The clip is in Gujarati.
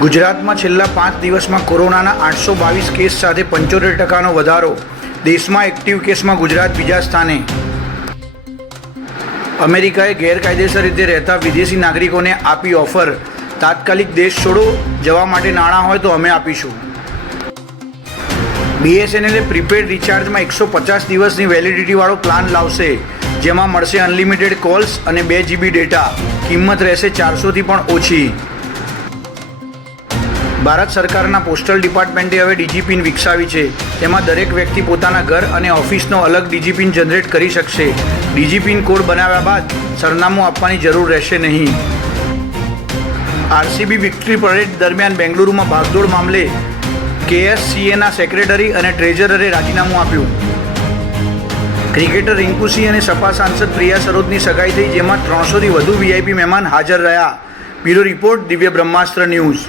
ગુજરાતમાં છેલ્લા 5 દિવસમાં કોરોનાના 822 કેસ સાથે 75% વધારો. દેશમાં એક્ટિવ કેસમાં ગુજરાત બીજા સ્થાને. અમેરિકાએ ગેરકાયદેસર રીતે રહેતા વિદેશી નાગરિકોને આપી ઓફર, તાત્કાલિક દેશ છોડો, જવા માટે નાણાં હોય તો અમે આપીશું. BSNL પ્રીપેડ રિચાર્જમાં 150 દિવસની વેલિડિટીવાળો પ્લાન લાવશે, જેમાં મળશે અનલિમિટેડ કોલ્સ અને 2 GB ડેટા. કિંમત રહેશે 400થી પણ ઓછી. ભારત સરકારના પોસ્ટલ ડિપાર્ટમેન્ટે હવે ડિજીપિન વિકસાવી છે. તેમાં દરેક વ્યક્તિ પોતાના ઘર અને ઓફિસનો અલગ ડિજીપિન જનરેટ કરી શકશે. ડિજીપિન કોડ બનાવ્યા બાદ સરનામું આપવાની જરૂર રહેશે નહીં. RCB વિક્ટરી પરેડ દરમિયાન બેંગલુરુમાં ભાગદોડ મામલે KSCAના સેક્રેટરી અને ટ્રેઝરરે રાજીનામું આપ્યું. ક્રિકેટર રિંકુ સિંહ અને સપા સાંસદ પ્રિયા સરોદની સગાઈ થઈ, જેમાં 300થી વધુ VIP મહેમાન હાજર રહ્યા. બ્યુરો રિપોર્ટ, દિવ્ય બ્રહ્માસ્ત્ર ન્યૂઝ.